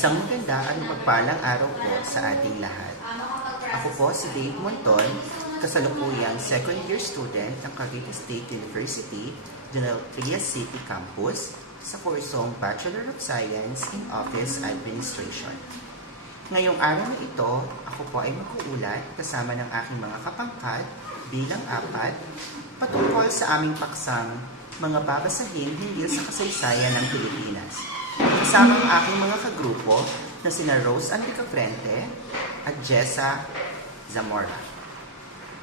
Isang maganda at mapagpalang araw po sa ating lahat. Ako po si Dave Monton, kasalukuyang second year student ng Cavite State University, General Trias City Campus sa kursong Bachelor of Science in Office Administration. Ngayong araw na ito, ako po ay mag-uulat kasama ng aking mga kapangkat bilang 4 patungkol sa aming paksang mga babasahin hinggil sa kasaysayan ng Pilipinas. Kasama ang aking mga kagrupo na sina Rose Enrica Frente at Jessa Zamora.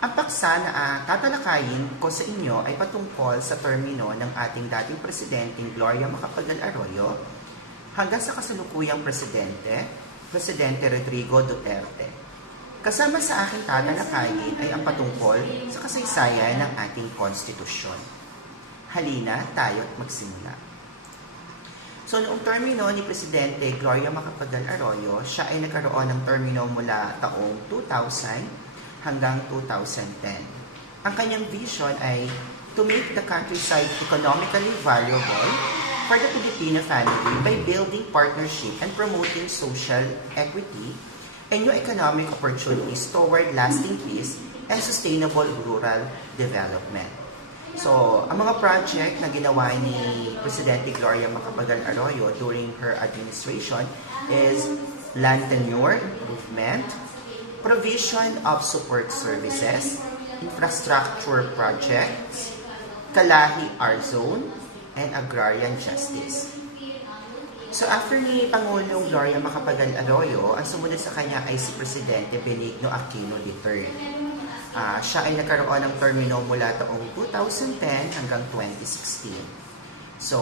Ang paksa na tatalakayin ko sa inyo ay patungkol sa termino ng ating dating presidenteng Gloria Macapagal Arroyo hanggang sa kasalukuyang Presidente Rodrigo Duterte. Kasama sa aking tatalakayin ay ang patungkol sa kasaysayan ng ating konstitusyon. Halina, tayo't magsimula. So, noong termino ni Presidente Gloria Macapagal Arroyo, siya ay nagkaroon ng termino mula taong 2000 hanggang 2010. Ang kanyang vision ay to make the countryside economically valuable for the Filipino family by building partnership and promoting social equity and new economic opportunities toward lasting peace and sustainable rural development. So, ang mga project na ginawa ni Presidente Gloria Macapagal Arroyo during her administration is land tenure improvement, provision of support services, infrastructure projects, Kalahi R-Zone, and agrarian justice. So, after ni Pangulong Gloria Macapagal Arroyo, ang sumunod sa kanya ay si Presidente Benigno Aquino III. Siya ay nagkaroon ng termino mula taong 2010 hanggang 2016. So,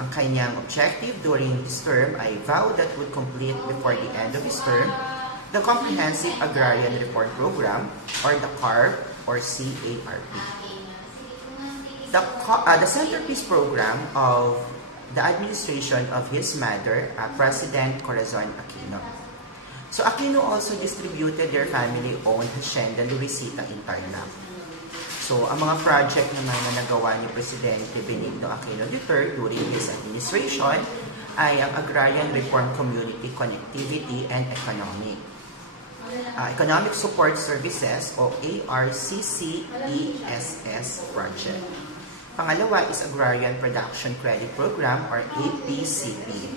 ang kanyang objective during his term ay vow that would complete before the end of his term the Comprehensive Agrarian Reform Program or the CARP or CARP. The centerpiece program of the administration of his mother, President Corazon Aquino. So Aquino also distributed their family-owned Hacienda Luisita in Tarlac. So ang mga project naman na nagawa ni Presidente Benigno Aquino III during his administration ay ang Agrarian Reform Community Connectivity and Economic Support Services o ARCCESS project. Pangalawa is Agrarian Production Credit Program or APCP.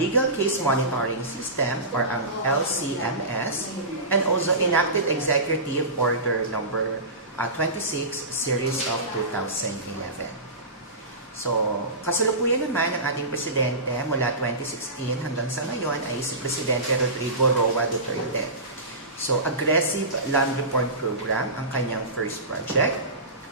Legal Case Monitoring System or ang LCMS, and also enacted Executive Order number 26 series of 2011. So, kasalukuyan naman ang ating presidente mula 2016 hanggang sa ngayon ay si Presidente Rodrigo Roa Duterte. So, Aggressive Land Reform Program ang kanyang first project.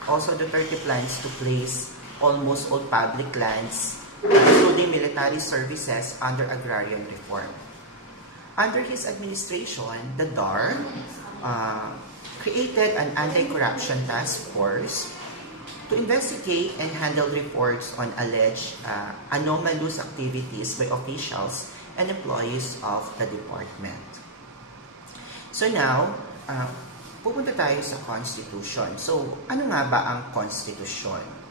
Also, Duterte plans to place almost all public lands including military services under agrarian reform. Under his administration, the DAR created an anti-corruption task force to investigate and handle reports on alleged anomalous activities by officials and employees of the department. So now, pupunta tayo sa Constitution. So, ano nga ba ang Constitution?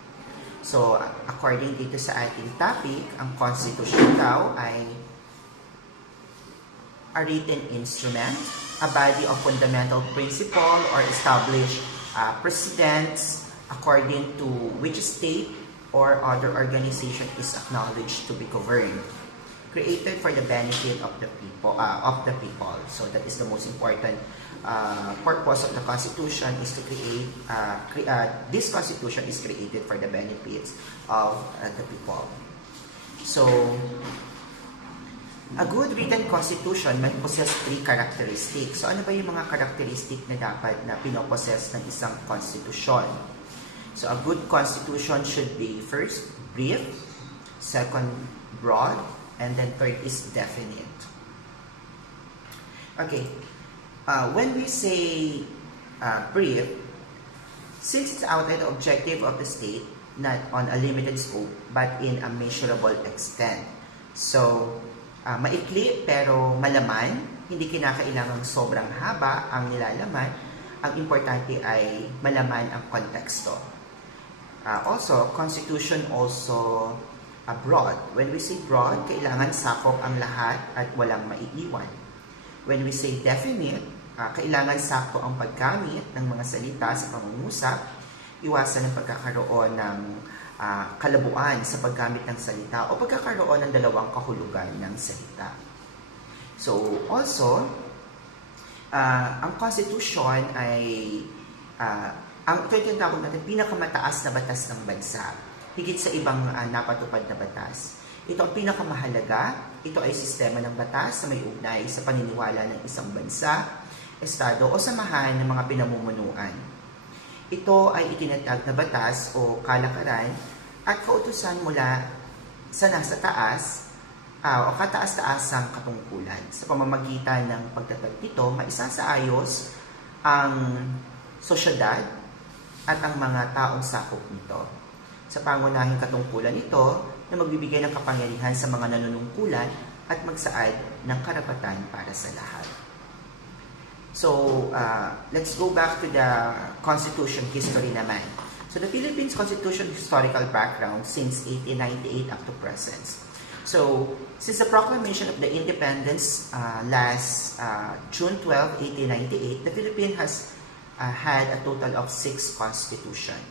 So, according dito sa ating topic, ang Constitution daw ay a written instrument, a body of fundamental principle or established precedents according to which state or other organization is acknowledged to be governed, created for the benefit of the people. So, that is the most important purpose of the Constitution is to create, this Constitution is created for the benefits of the people. So, a good written Constitution may possess 3 characteristics. So, ano ba yung mga characteristic na dapat na pinopossess ng isang Constitution? So, a good Constitution should be first, brief, second, broad, and then third is definite. Okay. When we say brief, since it's outside the objective of the state, not on a limited scope, but in a measurable extent. So, maikli pero malaman, hindi kinakailangang sobrang haba ang nilalaman. Ang importante ay malaman ang konteksto. Also, Constitution also broad. When we say broad, kailangan sakop ang lahat at walang maiiwan. When we say definite, kailangan sakto ang paggamit ng mga salita sa pangungusap, iwasan ang pagkakaroon ng kalabuan sa paggamit ng salita o pagkakaroon ng dalawang kahulugan ng salita. So, also, ang Constitution ay ito yung tinatawag natin pinakamataas na batas ng bansa, higit sa ibang napatupad na batas. Ito ang pinakamahalaga. Ito ay sistema ng batas na may ugnay sa paniniwala ng isang bansa, estado o samahan ng mga pinamumunuan. Ito ay itinatag na batas o kalakaran at kautusan mula sa nasa taas o kataas-taasang katungkulan. Sa pamamagitan ng pagtatag nito, maisasaayos ang sosyedad at ang mga taong sakop nito. Sa pangunahing katungkulan ito na magbibigay ng kapangyarihan sa mga nanunungkulan at magsaad ng karapatan para sa lahat. So, let's go back to the Constitution history naman. So, the Philippines Constitution historical background since 1898 up to present. So, since the proclamation of the independence last June 12, 1898, the Philippines has had a total of 6 constitutions.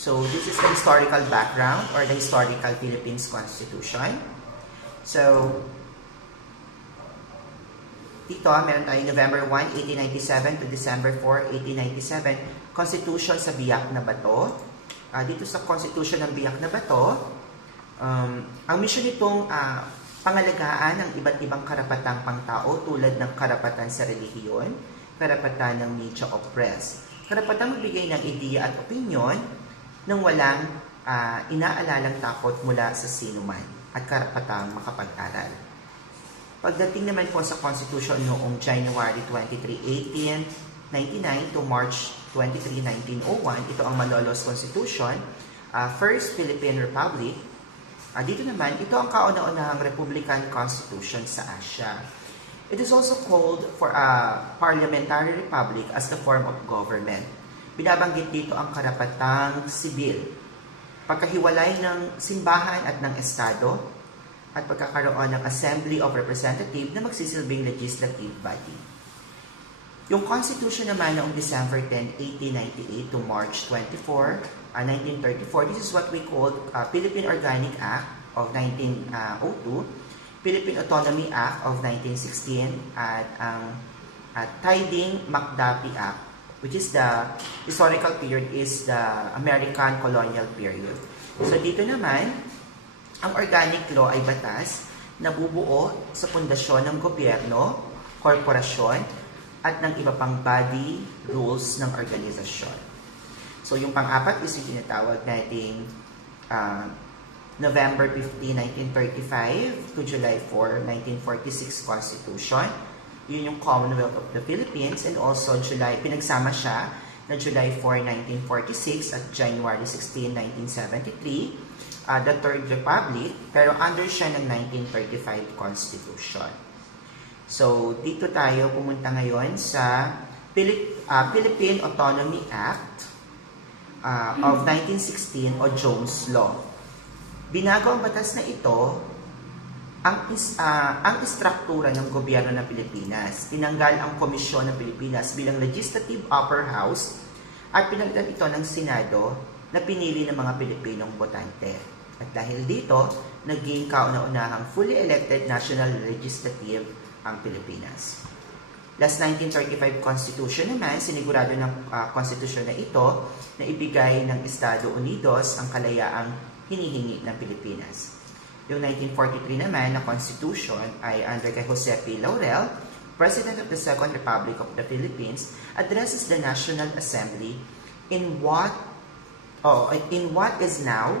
So, this is the historical background or the historical Philippines Constitution. So, dito, meron tayong November 1, 1897 to December 4, 1897, Constitution sa Biak na Bato. Dito sa Constitution ng Biak na Bato, ang mission nitong pangalagaan ng iba't ibang karapatang pangtao tulad ng karapatan sa relihiyon, karapatan ng media o press, karapatang magbigay ng ideya at opinyon nang walang inaalalang takot mula sa sinuman at karapatang makapag-aral. Pagdating naman po sa Constitution noong January 23, 1899 to March 23, 1901, ito ang Malolos Constitution, First Philippine Republic. Dito naman, ito ang kauna-unahang Republican Constitution sa Asia. It is also called for a parliamentary republic as the form of government. Binabanggit dito ang karapatang sibil, pagkahiwalay ng simbahan at ng estado, at pagkakaroon ng Assembly of Representatives na magsisilbing legislative body. Yung Constitution naman noong December 10, 1898 to March 24, 1934, this is what we call Philippine Organic Act of 1902, Philippine Autonomy Act of 1916, at ang Tiding-Macdapi Act, which is the historical period is the American colonial period. So dito naman, ang organic law ay batas na bubuo sa pundasyon ng gobyerno, korporasyon, at ng iba pang body rules ng organisasyon. So yung pang-apat is yung tinatawag nating November 15, 1935 to July 4, 1946 Constitution. Yun yung Commonwealth of the Philippines, and also pinagsama siya na July 4, 1946 at January 16, 1973, the Third Republic, pero under siya ng 1935 Constitution. So, dito tayo pumunta ngayon sa Philippine Autonomy Act of 1916 o Jones Law. Binago ang batas na ito ang istruktura ng gobyerno ng Pilipinas. Tinanggal ang Komisyon ng Pilipinas bilang Legislative Upper House at pinalitan ito ng Senado na pinili ng mga Pilipinong botante. At dahil dito, naging kauna-unahang fully elected national legislative ang Pilipinas. Last 1935 Constitution naman, sinigurado ng Constitution na ito na ibigay ng Estados Unidos ang kalayaang hinihingi ng Pilipinas. Yung 1943 naman na Constitution ay under kay Jose P. Laurel, President of the Second Republic of the Philippines, addresses the National Assembly in what is now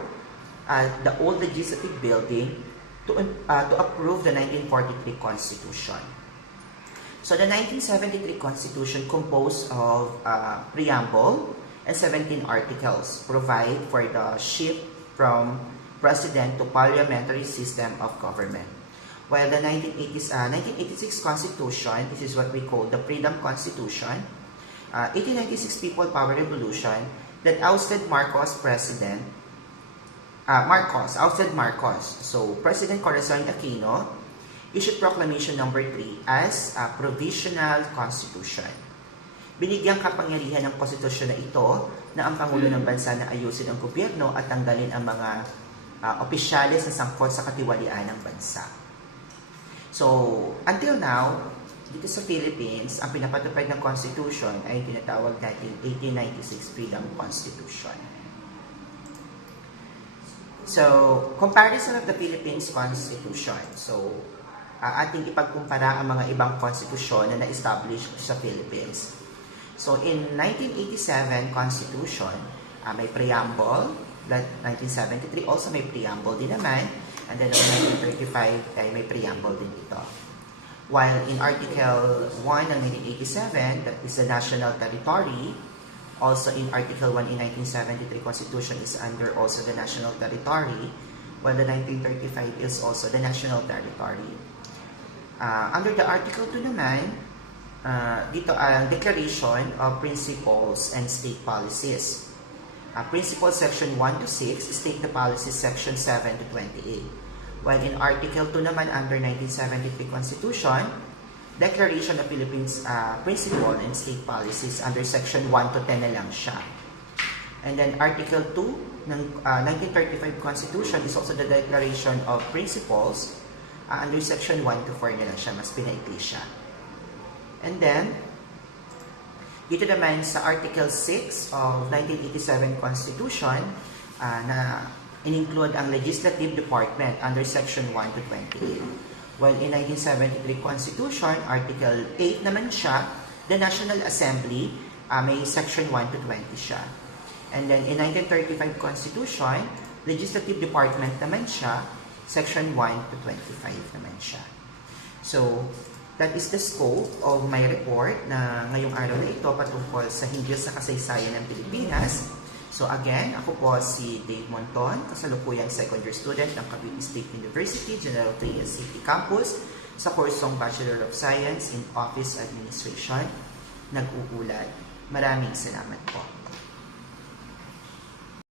the old legislative building to approve the 1943 Constitution. So the 1973 Constitution composed of preamble and 17 articles provide for the shift from president to parliamentary system of government. While the 1986 Constitution, this is what we call the Freedom Constitution, 1896 People Power Revolution, that ousted Marcos. So, President Corazon Aquino issued Proclamation Number 3 as a provisional constitution. Binigyang kapangyarihan ng konstitusyon na ito na ang Pangulo ng Bansa na ayusin ang gobyerno at tanggalin ang mga opisyales na sangkot sa katiwalian ng bansa. So, until now, dito sa Philippines, ang pinapatupad ng Constitution ay tinatawag nating 1896 Freedom Constitution. So, comparison of the Philippines Constitution. So, ating ipagkumpara ang mga ibang konstitusyon na na-establish sa Philippines. So, in 1987 Constitution, may preamble. 1973 also may preamble din naman. And then, 1935 ay may preamble din ito. While in Article 1 ng 1987, that is the national territory, also in Article 1 in 1973 Constitution is under also the national territory, while the 1935 is also the national territory. Under the Article 2 naman, dito ang Declaration of Principles and State Policies. Principles Section 1 to 6, State the Policies Section 7 to 28. While in Article 2 naman under 1973 Constitution, Declaration of Philippines Principle and State Policies under Section 1 to 10 na lang siya. And then Article 2 ng 1935 Constitution is also the Declaration of Principles under Section 1 to 4 na lang siya, mas pinaikli siya. And then, dito naman sa Article 6 of 1987 Constitution na in-include ang Legislative Department under Section 1 to 28. While in 1973 Constitution, Article 8 naman siya, the National Assembly, may Section 1 to 20 siya. And then in 1935 Constitution, Legislative Department naman siya, Section 1 to 25 naman siya. So, that is the scope of my report na ngayong araw na ito patungkol sa hinggil sa kasaysayan ng Pilipinas. So again, ako po si Dave Monton, kasalukuyang second year student ng Cavite State University, General Trias City Campus sa kursong Bachelor of Science in Office Administration. Nag-uulat. Maraming salamat po.